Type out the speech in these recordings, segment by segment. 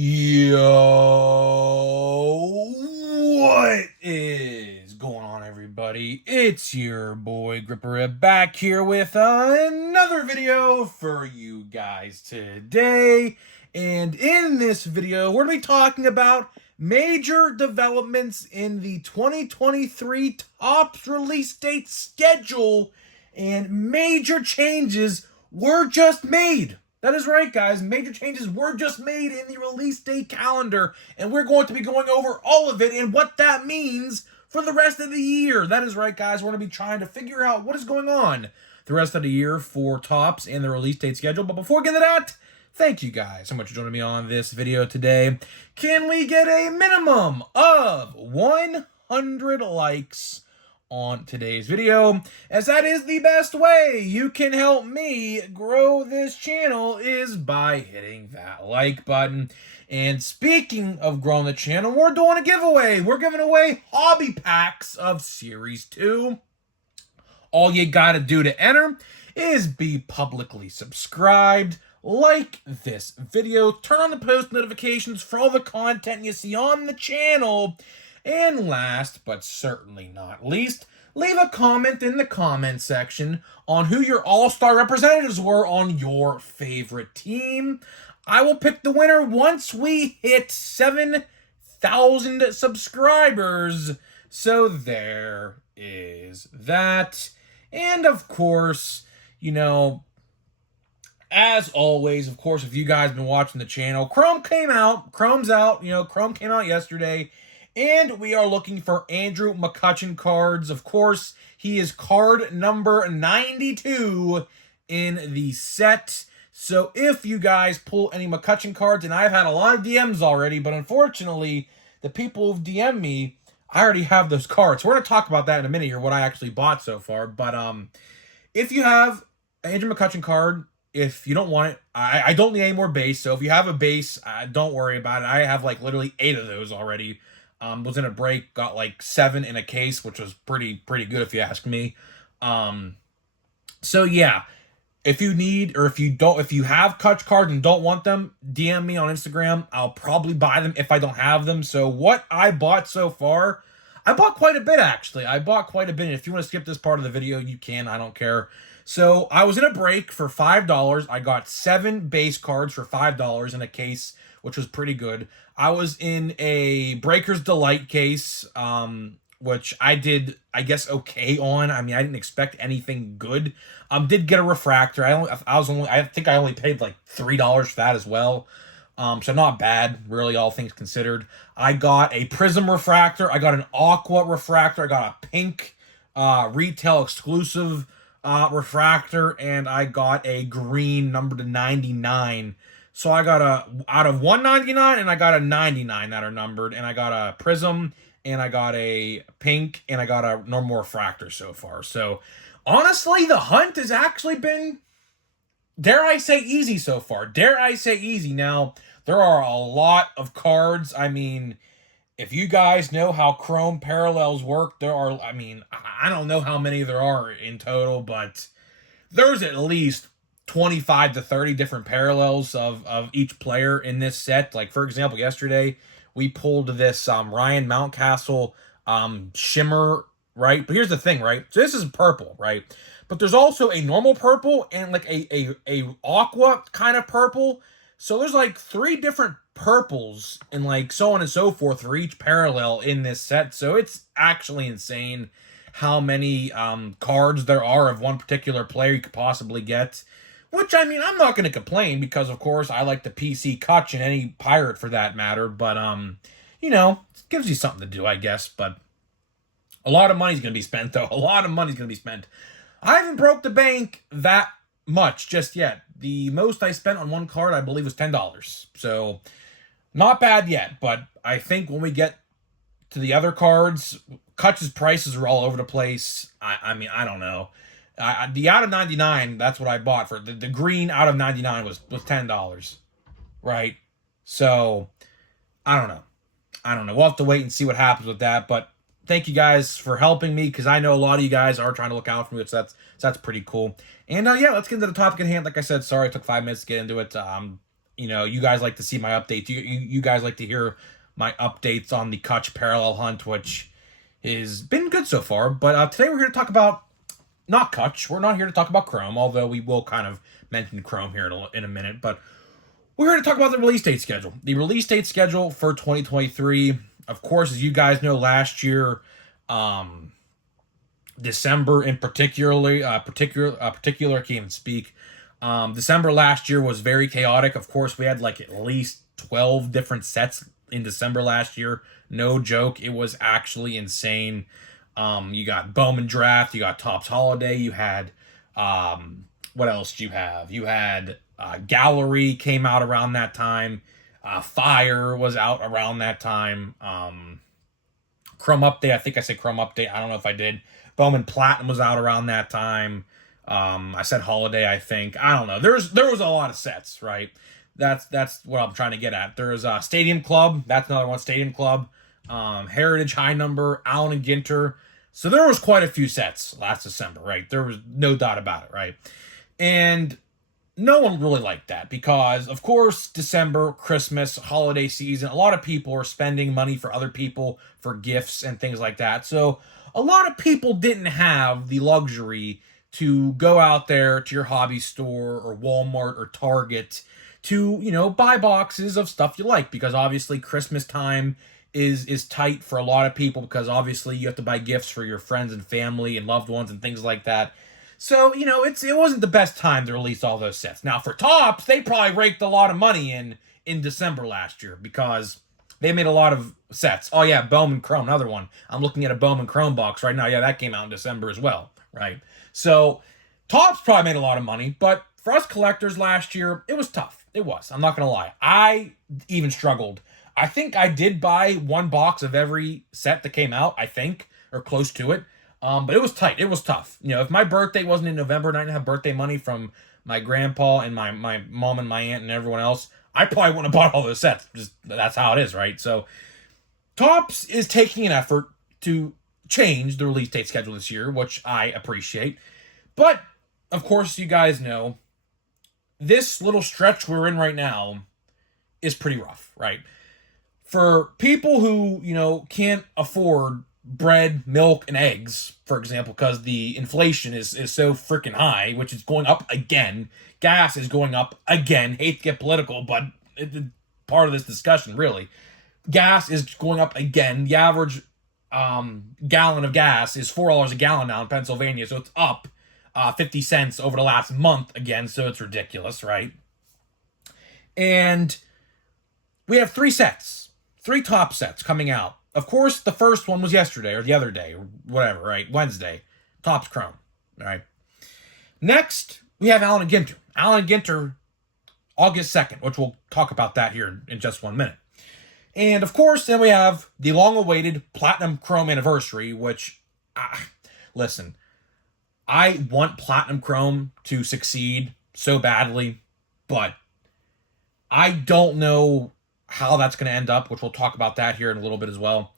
Yo, what is going on, everybody? It's your boy Gripper back here with another video for you guys today. And in this video, we're going to be talking about major developments in the 2023 Topps release date schedule, and major changes were just made. That is right, guys. Major changes were just made in the release date calendar, and we're going to be going over all of it and what that means for the rest of the year. That is right, guys. We're going to be trying to figure out what is going on the rest of the year for Topps and the release date schedule. But before we get into that, thank you guys so much for joining me on this video today. Can we get a minimum of 100 likes on today's video, as that is the best way you can help me grow this channel, is by hitting that like button. And speaking of growing the channel, we're doing a giveaway. We're giving away hobby packs of Series 2. All you gotta do to enter is be publicly subscribed, like this video, turn on the post notifications for all the content you see on the channel, and last but certainly not least, leave a comment in the comment section on who your all-star representatives were on your favorite team. I will pick the winner once we hit 7,000 subscribers. So there is that. And of course, you know, as always, of course, if you guys have been watching the channel, Chrome came out. Chrome's out. Chrome came out yesterday. And we are looking for Andrew McCutchen cards. Of course, he is card number 92 in the set. So if you guys pull any McCutchen cards, and I've had a lot of DMs already, but unfortunately, the people who've DM'd me, I already have those cards. So we're going to talk about that in a minute here, what I actually bought so far. But if you have an Andrew McCutchen card, if you don't want it, I don't need any more base. So if you have a base, don't worry about it. I have like literally 8 of those already. Was in a break, got like 7 in a case, which was pretty good if you ask me. So yeah, if you need, or if you have Kutch cards and don't want them, DM me on Instagram. I'll probably buy them if I don't have them. So what I bought so far, I bought quite a bit actually. I bought quite a bit. And if you want to skip this part of the video, you can. I don't care. So I was in a break for $5. I got 7 base cards for $5 in a case, which was pretty good. I was in a Breaker's Delight case, which I did, I guess, okay on. I mean, I didn't expect anything good. Did get a refractor. I think I only paid like $3 for that as well. So not bad, really, all things considered. I got a Prism refractor. I got an Aqua refractor. I got a pink retail exclusive refractor, and I got a green number 99. So I got out of 199, and I got a 99 that are numbered, and I got a Prism, and I got a pink, and I got a normal refractor so far. So honestly, the hunt has actually been, dare I say, easy so far. Dare I say easy. Now, there are a lot of cards. I mean, if you guys know how Chrome parallels work, there are, I mean, I don't know how many there are in total, but there's at least 25 to 30 different parallels of each player in this set. Like, for example, yesterday we pulled this Ryan Mountcastle shimmer, right? But here's the thing, right? So this is purple, right? But there's also a normal purple and like a aqua kind of purple. So there's like 3 different purples and like so on and so forth for each parallel in this set. So it's actually insane how many cards there are of one particular player you could possibly get. Which, I mean, I'm not going to complain because, of course, I like the PC Kutch and any pirate for that matter. But, you know, it gives you something to do, I guess. But a lot of money's going to be spent, though. A lot of money's going to be spent. I haven't broke the bank that much just yet. The most I spent on one card, I believe, was $10. So, not bad yet. But I think when we get to the other cards, Kutch's prices are all over the place. I mean, I don't know. The out of 99, that's what I bought for. The green out of 99 was $10, right? So, I don't know. We'll have to wait and see what happens with that. But thank you guys for helping me, because I know a lot of you guys are trying to look out for me, so that's pretty cool. And yeah, let's get into the topic at hand. Like I said, sorry it took 5 minutes to get into it. you guys like to see my updates. You guys like to hear my updates on the Kutch parallel hunt, which has been good so far. But today we're here to talk about not Kutch. We're not here to talk about Chrome, although we will kind of mention Chrome here in a minute. But we're here to talk about the release date schedule. The release date schedule for 2023. Of course, as you guys know, last year, December in particular, can't even speak. December last year was very chaotic. Of course, we had like at least 12 different sets in December last year. No joke. It was actually insane. You got Bowman Draft, you got Topps Holiday, you had, what else do you have? You had Gallery came out around that time. Fire was out around that time. Chrome Update, I think I said Chrome Update. I don't know if I did. Bowman Platinum was out around that time. I said Holiday, I think. I don't know. There was a lot of sets, right? That's what I'm trying to get at. There's Stadium Club. That's another one. Stadium Club. Heritage High Number. Allen and Ginter. So there was quite a few sets last December, right? There was no doubt about it, right? And no one really liked that because, of course, December, Christmas, holiday season, a lot of people are spending money for other people for gifts and things like that. So a lot of people didn't have the luxury to go out there to your hobby store or Walmart or Target to, buy boxes of stuff you like, because obviously Christmas time is tight for a lot of people because obviously you have to buy gifts for your friends and family and loved ones and things like that. So, it wasn't the best time to release all those sets. Now, for Topps, they probably raked a lot of money in December last year because they made a lot of sets. Oh, yeah, Bowman Chrome, another one. I'm looking at a Bowman Chrome box right now. Yeah, that came out in December as well, right? So, Topps probably made a lot of money, but for us collectors last year, it was tough. It was. I'm not going to lie. I even struggled. I think I did buy one box of every set that came out, I think, or close to it. But it was tight. It was tough. If my birthday wasn't in November and I didn't have birthday money from my grandpa and my mom and my aunt and everyone else, I probably wouldn't have bought all those sets. Just that's how it is, right? So Topps is taking an effort to change the release date schedule this year, which I appreciate. But, of course, you guys know, this little stretch we're in right now is pretty rough, right? For people who, can't afford bread, milk, and eggs, for example, because the inflation is so freaking high, which is going up again. Gas is going up again. Hate to get political, but it's part of this discussion, really. Gas is going up again. The average gallon of gas is $4 a gallon now in Pennsylvania, so it's up 50 cents over the last month again, so it's ridiculous, right? And we have 3 top sets coming out. Of course, the first one was yesterday or the other day or whatever, right? Wednesday. Topps Chrome, right? Next, we have Allen and Ginter. Allen and Ginter, August 2nd, which we'll talk about that here in just 1 minute. And, of course, then we have the long-awaited Platinum Chrome Anniversary, which, listen, I want Platinum Chrome to succeed so badly, but I don't know how that's going to end up, which we'll talk about that here in a little bit as well.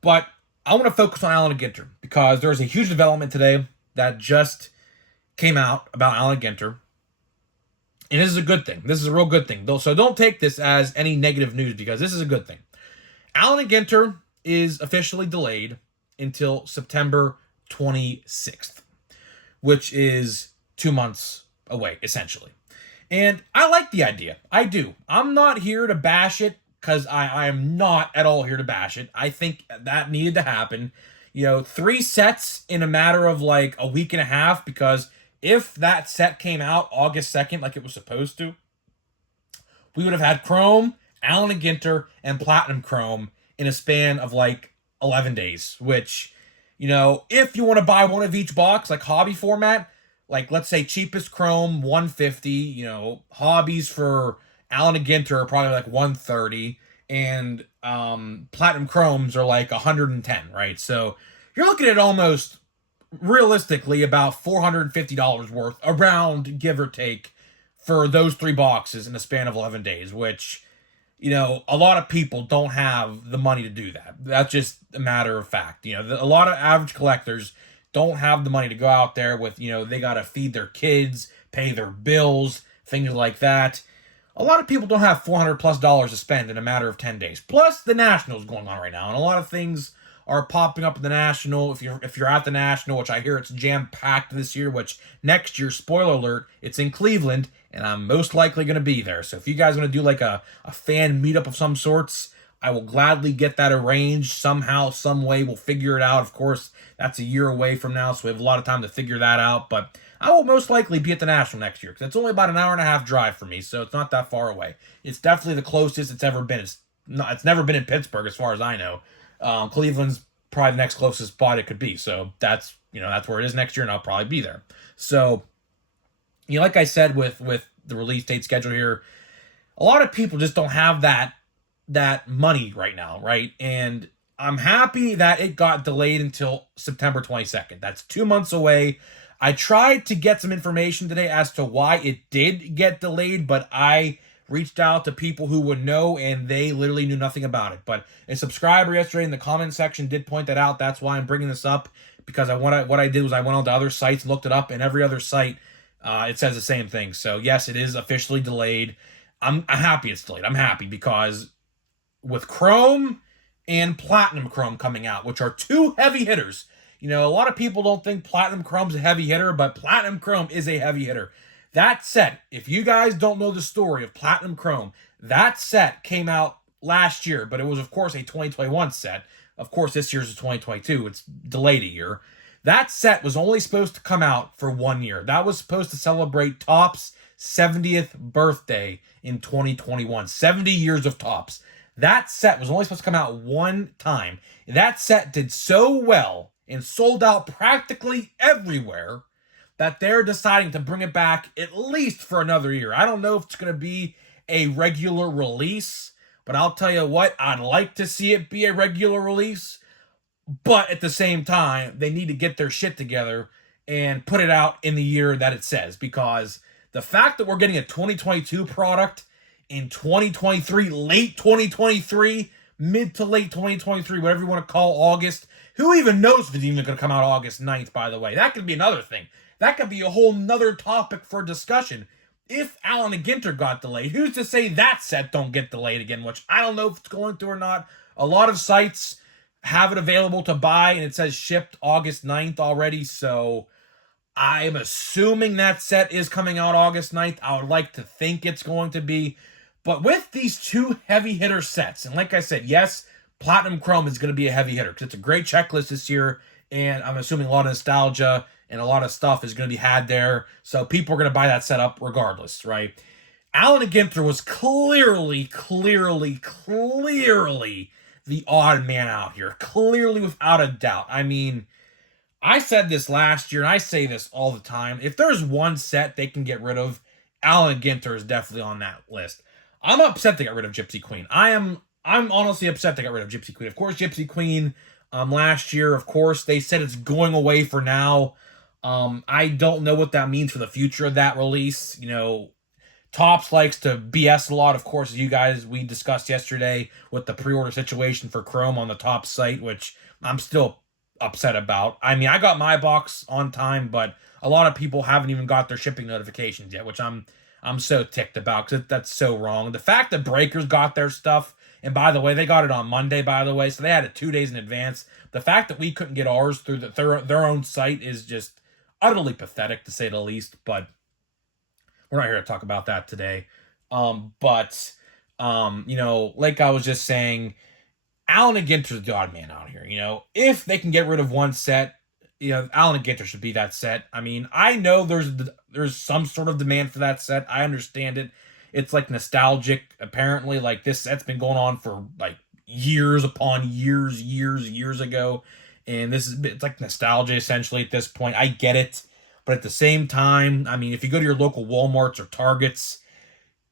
But I want to focus on Allen and Ginter because there's a huge development today that just came out about Allen and Ginter. And this is a good thing. This is a real good thing. So don't take this as any negative news because this is a good thing. Allen and Ginter is officially delayed until September 26th, which is 2 months away, essentially. And I like the idea. I do. I'm not here to bash it because I am not at all here to bash it. I think that needed to happen. 3 sets in a matter of like a week and a half, because if that set came out August 2nd like it was supposed to, we would have had Chrome, Allen and Ginter, and Platinum Chrome in a span of like 11 days, which, if you want to buy one of each box, like hobby format, like let's say cheapest Chrome, $150, hobbies for Allen and Ginter are probably like $130, and Platinum Chromes are like $110, right? So you're looking at almost, realistically, about $450 worth, around, give or take, for those 3 boxes in a span of 11 days, which, a lot of people don't have the money to do that. That's just a matter of fact. A lot of average collectors don't have the money to go out there with, they got to feed their kids, pay their bills, things like that. a lot of people don't have $400+ to spend in a matter of 10 days. Plus, the Nationals going on right now, and a lot of things are popping up in the National. If you're at the National, which I hear it's jam packed this year, which next year, spoiler alert, it's in Cleveland, and I'm most likely going to be there. So if you guys want to do like a fan meetup of some sorts, I will gladly get that arranged somehow, some way. We'll figure it out. Of course, that's a year away from now, so we have a lot of time to figure that out. But I will most likely be at the National next year because it's only about an hour and a half drive for me, so it's not that far away. It's definitely the closest it's ever been. It's never been in Pittsburgh as far as I know. Cleveland's probably the next closest spot it could be, so that's where it is next year, and I'll probably be there. So, like I said with the release date schedule here, a lot of people just don't have that money right now, right? And I'm happy that it got delayed until September 22nd. That's 2 months away. I tried to get some information today as to why it did get delayed, but I reached out to people who would know, and they literally knew nothing about it. But a subscriber yesterday in the comment section did point that out. That's why I'm bringing this up, because what I did was I went on to other sites, looked it up, and every other site, it says the same thing. So yes, it is officially delayed. I'm happy it's delayed. I'm happy because with Chrome and Platinum Chrome coming out, which are two heavy hitters. A lot of people don't think Platinum Chrome's a heavy hitter, but Platinum Chrome is a heavy hitter. That set, if you guys don't know the story of Platinum Chrome, that set came out last year, but it was, of course, a 2021 set. Of course, this year's a 2022. It's delayed a year. That set was only supposed to come out for 1 year. That was supposed to celebrate Topps' 70th birthday in 2021. 70 years of Topps. That set was only supposed to come out one time. That set did so well and sold out practically everywhere that they're deciding to bring it back at least for another year. I don't know if it's going to be a regular release, but I'll tell you what, I'd like to see it be a regular release, but at the same time, they need to get their shit together and put it out in the year that it says, because the fact that we're getting a 2022 product in 2023, late 2023, mid to late 2023, whatever you want to call August. Who even knows if it's even going to come out August 9th, by the way? That could be another thing. That could be a whole nother topic for discussion. If Allen and Ginter got delayed, who's to say that set don't get delayed again, which I don't know if it's going to or not. A lot of sites have it available to buy, and it says shipped August 9th already, so I'm assuming that set is coming out August 9th. I would like to think it's going to be. But with these two heavy hitter sets, and like I said, yes, Platinum Chrome is going to be a heavy hitter because it's a great checklist this year, and I'm assuming a lot of nostalgia and a lot of stuff is going to be had there, so people are going to buy that setup regardless, right? Allen and Ginter was clearly the odd man out here. Clearly, without a doubt. I mean, I said this last year, and I say this all the time. If there's one set they can get rid of, Allen and Ginter is definitely on that list. I'm upset they got rid of Gypsy Queen. I'm honestly upset they got rid of Gypsy Queen. Of course, Gypsy Queen, last year, of course, they said it's going away for now. I don't know what that means for the future of that release. Topps likes to BS a lot, of course, as we discussed yesterday with the pre-order situation for Chrome on the Topps site, which I'm still upset about. I mean, I got my box on time, but a lot of people haven't even got their shipping notifications yet, which I'm so ticked about because that's so wrong. The fact that Breakers got their stuff, and by the way, they got it on Monday, by the way, so they had it 2 days in advance. The fact that we couldn't get ours through their own site is just utterly pathetic, to say the least, but we're not here to talk about that today. Like I was just saying, Allen and Ginter's the odd man out here. If they can get rid of one set, Allen and Ginter should be that set. I mean, I know there's some sort of demand for that set. I understand it. It's like nostalgic. Apparently, like this set's been going on for like years upon years ago, and it's like nostalgia essentially at this point. I get it, but at the same time, I mean, if you go to your local Walmarts or Targets,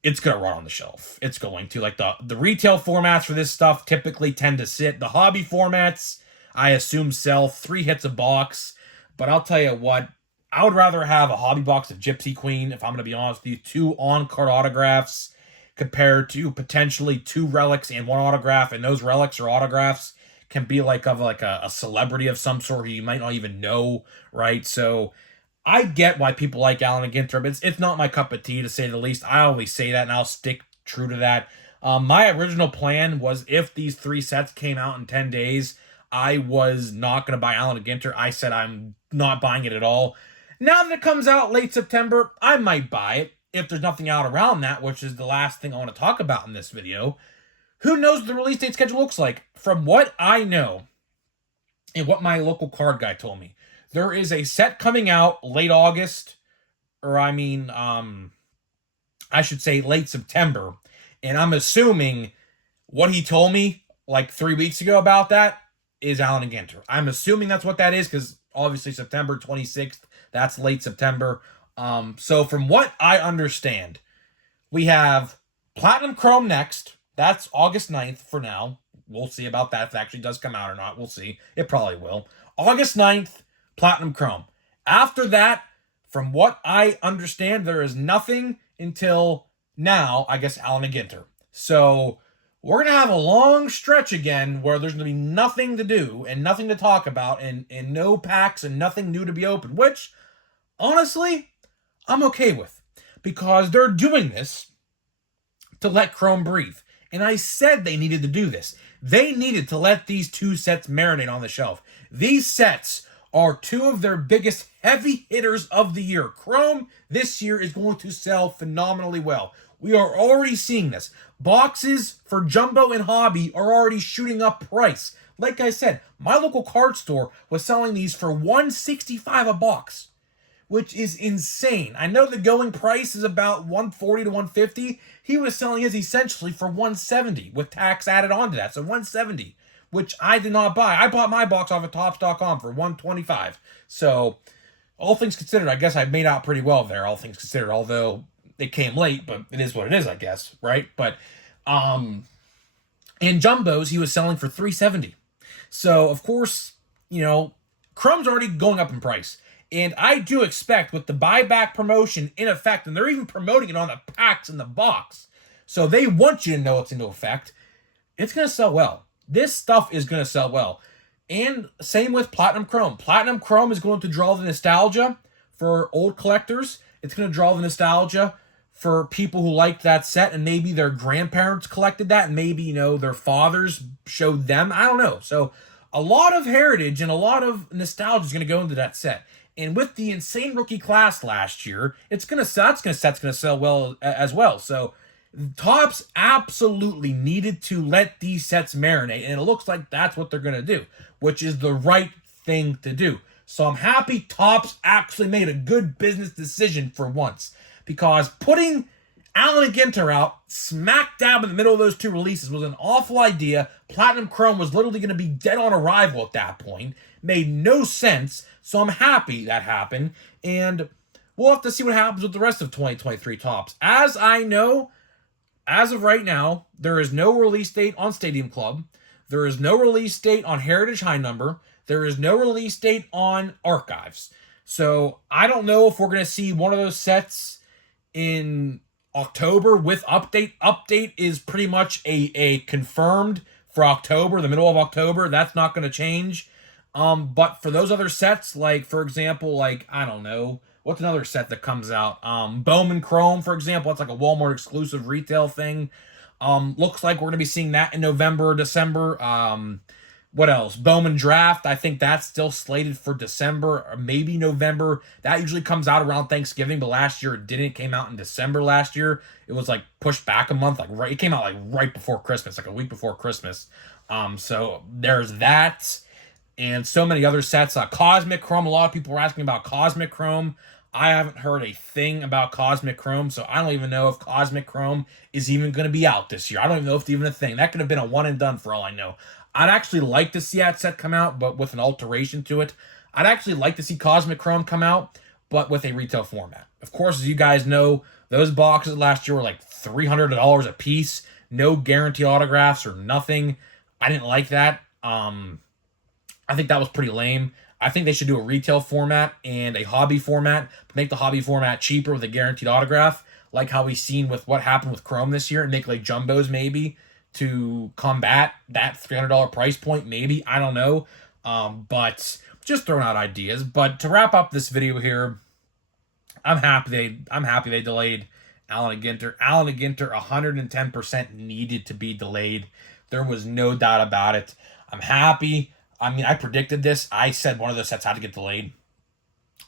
it's gonna rot on the shelf. It's going to, like, the retail formats for this stuff typically tend to sit. The hobby formats, I assume, sell 3 hits a box. But I'll tell you what, I would rather have a hobby box of Gypsy Queen, if I'm going to be honest with you, 2 on-card autographs compared to potentially 2 relics and 1 autograph. And those relics or autographs can be like a celebrity of some sort who you might not even know, right? So I get why people like Allen and Ginter, but it's not my cup of tea, to say the least. I always say that, and I'll stick true to that. My original plan was, if these 3 sets came out in 10 days, I was not going to buy Allen and Ginter. I said I'm not buying it at all. Now that it comes out late September, I might buy it if there's nothing out around that, which is the last thing I want to talk about in this video. Who knows what the release date schedule looks like? From what I know and what my local card guy told me, there is a set coming out late August, or I should say late September. And I'm assuming what he told me like 3 weeks ago about that is Allen and Ginter. I'm assuming that's what that is, because obviously September 26th, that's late September. So from what I understand, we have Platinum Chrome next. That's August 9th for now. We'll see about that, if it actually does come out or not. We'll see. It probably will. August 9th, Platinum Chrome. After that, from what I understand, there is nothing until now, I guess, Allen and Ginter. So we're going to have a long stretch again where there's going to be nothing to do and nothing to talk about, and no packs and nothing new to be opened, which, honestly, I'm okay with, because they're doing this to let Chrome breathe. And I said they needed to do this. They needed to let these 2 sets marinate on the shelf. These sets are 2 of their biggest heavy hitters of the year. Chrome this year is going to sell phenomenally well. We are already seeing this. Boxes for Jumbo and Hobby are already shooting up price. Like I said, my local card store was selling these for $165 a box, which is insane. I know the going price is about $140 to $150. He was selling his essentially for $170 with tax added onto that, so $170, which I did not buy. I bought my box off of Topps.com for $125. So, all things considered, I guess I made out pretty well there, all things considered, although it came late, but it is what it is, I guess, right? But, in Jumbos, he was selling for $370. So, of course, Chrome's already going up in price. And I do expect, with the buyback promotion in effect, and they're even promoting it on the packs in the box, so they want you to know it's into effect, it's going to sell well. This stuff is going to sell well. And same with Platinum Chrome. Platinum Chrome is going to draw the nostalgia for old collectors. It's going to draw the nostalgia for people who liked that set, and maybe their grandparents collected that, and maybe, their fathers showed them. I don't know. So a lot of heritage and a lot of nostalgia is going to go into that set. And with the insane rookie class last year, set's going to sell well as well. So Topps absolutely needed to let these sets marinate, and it looks like that's what they're going to do, which is the right thing to do. So I'm happy Topps actually made a good business decision for once, because putting Allen and Ginter out smack dab in the middle of those 2 releases was an awful idea. Platinum Chrome was literally going to be dead on arrival at that point. Made no sense, so I'm happy that happened, and we'll have to see what happens with the rest of 2023 Topps. As I know, as of right now, there is no release date on Stadium Club. There is no release date on Heritage High Number. There is no release date on Archives. So I don't know if we're going to see one of those sets in October with update. Update is pretty much a confirmed for October, the middle of October. That's not going to change. But for those other sets, like, for example, I don't know, what's another set that comes out? Bowman Chrome, for example. It's like a Walmart exclusive retail thing. Looks like we're going to be seeing that in November or December. What else? Bowman Draft. I think that's still slated for December or maybe November. That usually comes out around Thanksgiving, but last year it didn't. It came out in December last year. It was pushed back a month. It came out right before Christmas, a week before Christmas. So there's that. And so many other sets. Cosmic Chrome. A lot of people were asking about Cosmic Chrome. I haven't heard a thing about Cosmic Chrome, so I don't even know if Cosmic Chrome is even going to be out this year. I don't even know if it's even a thing. That could have been a one and done for all I know. I'd actually like to see that set come out, but with an alteration to it. I'd actually like to see Cosmic Chrome come out, but with a retail format. Of course, as you guys know, those boxes last year were $300 a piece. No guarantee autographs or nothing. I didn't like that. I think that was pretty lame. I think they should do a retail format and a hobby format, but make the hobby format cheaper with a guaranteed autograph, like how we've seen with what happened with Chrome this year, and make Jumbos maybe to combat that $300 price point, maybe. I don't know. But just throwing out ideas. But to wrap up this video here, I'm happy they delayed Allen and Ginter. Allen and Ginter 110% needed to be delayed. There was no doubt about it. I'm happy. I mean, I predicted this. I said one of those sets had to get delayed.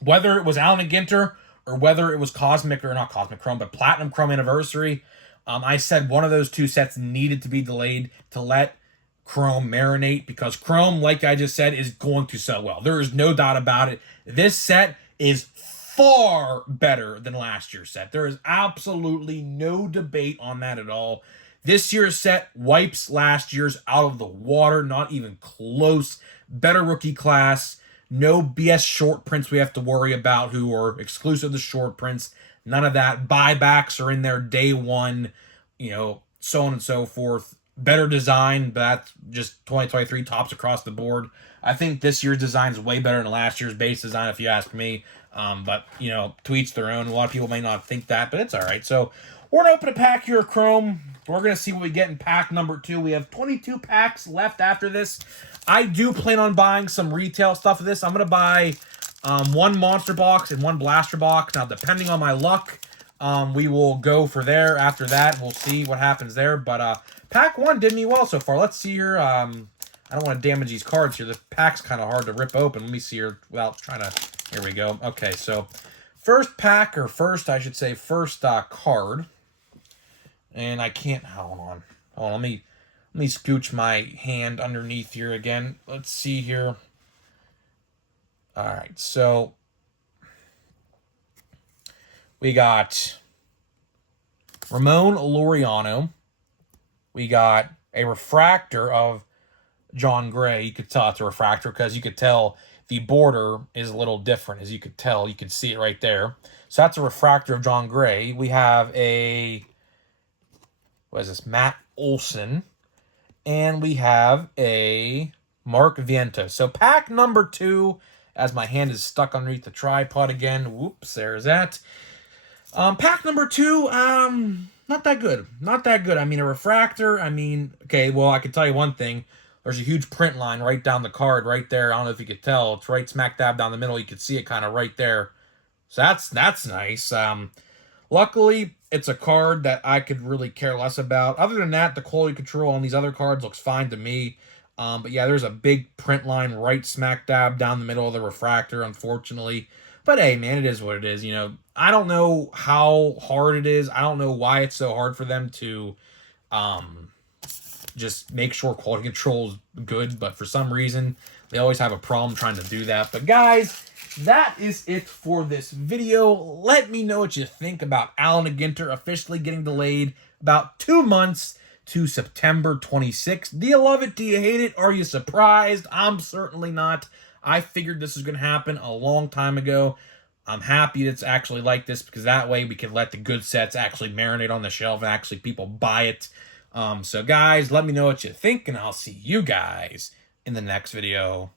Whether it was Allen and Ginter or whether it was Cosmic, or not Cosmic Chrome, but Platinum Chrome Anniversary, I said one of those two sets needed to be delayed to let Chrome marinate, because Chrome, like I just said, is going to sell well. There is no doubt about it. This set is far better than last year's set. There is absolutely no debate on that at all. This year's set wipes last year's out of the water, not even close. Better rookie class. No BS short prints we have to worry about who are exclusive to short prints. None of that. Buybacks are in there day one, so on and so forth. Better design, but that's just 2023 tops across the board. I think this year's design is way better than last year's base design, if you ask me. But, to each their own. A lot of people may not think that, but it's all right. So we're going to open a pack here of Chrome. We're going to see what we get in pack number 2. We have 22 packs left after this. I do plan on buying some retail stuff of this. I'm going to buy one monster box and one blaster box. Now, depending on my luck, we will go for there. After that, we'll see what happens there. But pack 1 did me well so far. Let's see here. I don't want to damage these cards here. The pack's kind of hard to rip open. Let me see here without trying to... Here we go. Okay, so first pack, or first, I should say, first card. And I can't... Hold on. Let me scooch my hand underneath here again. Let's see here. All right, so we got Ramon Laureano. We got a refractor of John Gray. You could tell it's a refractor because you could tell the border is a little different. As you could tell, you could see it right there. So that's a refractor of John Gray. We have a... What is this? Matt Olson. And we have a Mark Vientos. So pack number 2, as my hand is stuck underneath the tripod again. Whoops, there's that. Pack number 2, not that good. Not that good. I mean, a refractor, okay, well, I can tell you one thing. There's a huge print line right down the card right there. I don't know if you could tell. It's right smack dab down the middle. You could see it kind of right there. So that's nice. Luckily, it's a card that I could really care less about. Other than that, the quality control on these other cards looks fine to me. But yeah, there's a big print line right smack dab down the middle of the refractor, unfortunately. But hey, man, it is what it is. I don't know how hard it is. I don't know why it's so hard for them to just make sure quality control is good. But for some reason, they always have a problem trying to do that. But guys... that is it for this video. Let me know what you think about Allen and Ginter officially getting delayed about 2 months to September 26th. Do you love it? Do you hate it? Are you surprised? I'm certainly not. I figured this was going to happen a long time ago. I'm happy it's actually like this, because that way we can let the good sets actually marinate on the shelf and actually people buy it. So guys, let me know what you think, and I'll see you guys in the next video.